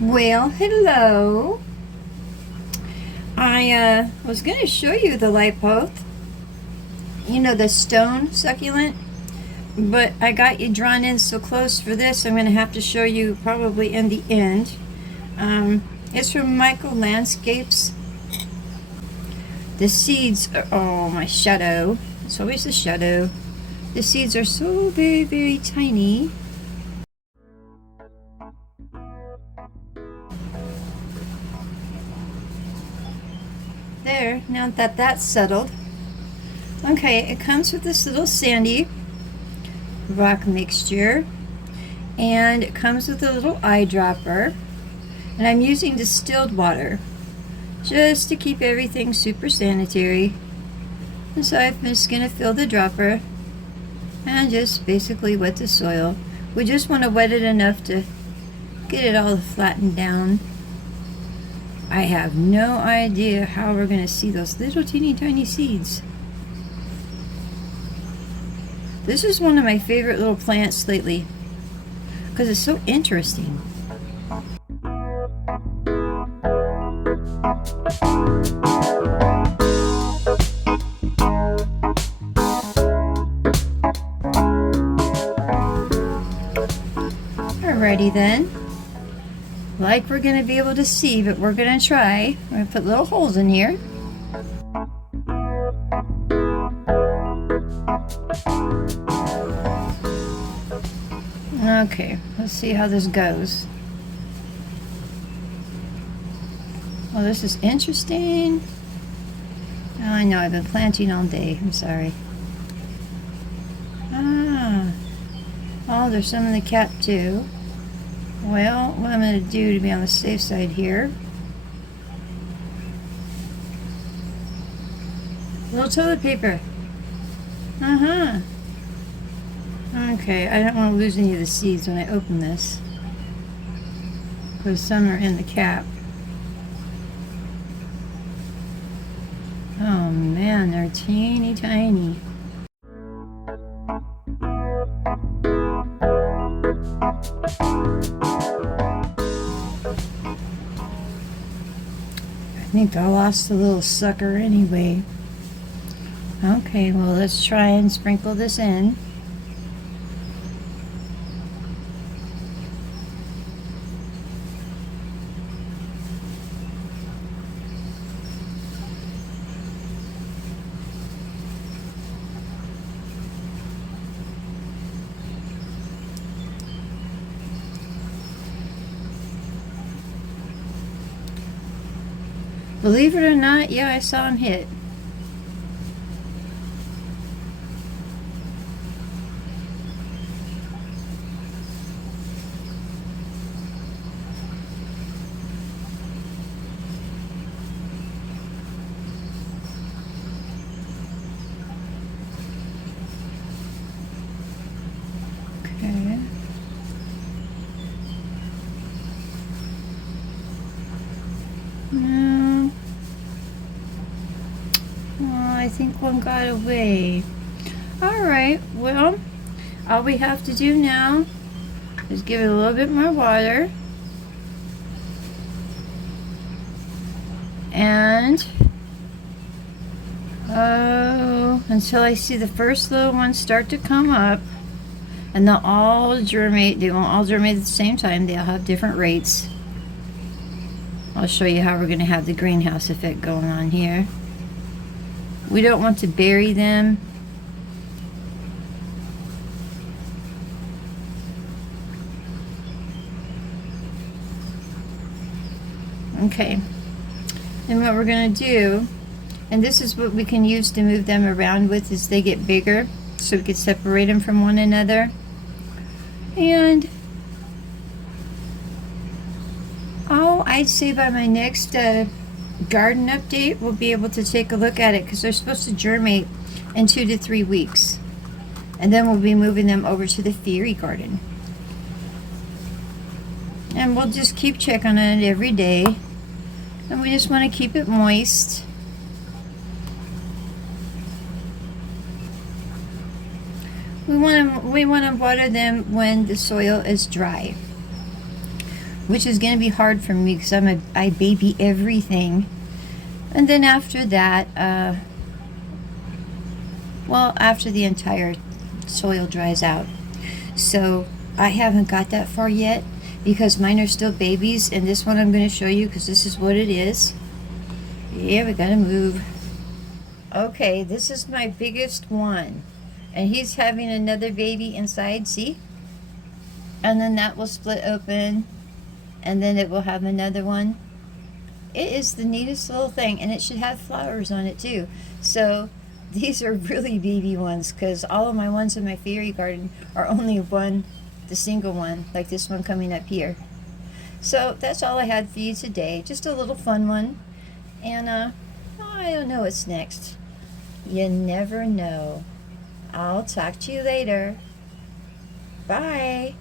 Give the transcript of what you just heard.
Well, hello. I was going to show you the Lithop, you know, the stone succulent, but I got you drawn in so close for this, I'm going to have to show you probably in the end. It's from MicroLandscapes. The seeds are, oh, my shadow. It's always the shadow. The seeds are so very, very tiny. There, now that that's settled. Okay, it comes with this little sandy rock mixture, and it comes with a little eyedropper, and I'm using distilled water just to keep everything super sanitary. And so I'm just going to fill the dropper and just basically wet the soil. We just want to wet it enough to get it all flattened down. I have no idea how we're going to see those little teeny tiny seeds. This is one of my favorite little plants lately because it's so interesting. Alrighty then. Like we're going to be able to see, but we're going to try. We're going to put little holes in here. Okay, let's see how this goes. Well, this is interesting. Oh, I know, I've been planting all day. I'm sorry. Oh, there's some in the cap too. Well, what I'm going to do to be on the safe side here, a little toilet paper. Okay, I don't want to lose any of the seeds when I open this, because some are in the cap. Oh man, they're teeny tiny. I think I lost the little sucker anyway. Okay, well, let's try and sprinkle this in. Believe it or not, yeah, I saw him hit. Okay. No. Oh, I think one got away. Alright, well, all we have to do now is give it a little bit more water. And until I see the first little ones start to come up, and they'll all germinate. They won't all germinate at the same time. They'll have different rates. I'll show you how we're going to have the greenhouse effect going on here. We don't want to bury them. Okay. And what we're going to do, and this is what we can use to move them around with as they get bigger, so we can separate them from one another. And I'd say by my next garden update, we'll be able to take a look at it, because they're supposed to germinate in 2 to 3 weeks. And then we'll be moving them over to the fairy garden. And we'll just keep checking on it every day. And we just want to keep it moist. We want to water them when the soil is dry, which is going to be hard for me because I baby everything. And then after that, well, after the entire soil dries out. So I haven't got that far yet because mine are still babies, and this one I'm going to show you because this is what it is. Yeah, we gotta move. Okay, this is my biggest one, and he's having another baby inside, see? And then that will split open, and then it will have another one. It is the neatest little thing, and it should have flowers on it too. So these are really baby ones because all of my ones in my fairy garden are only one, the single one, like this one coming up here. So that's all I had for you today. Just a little fun one. And I don't know what's next. You never know. I'll talk to you later. Bye.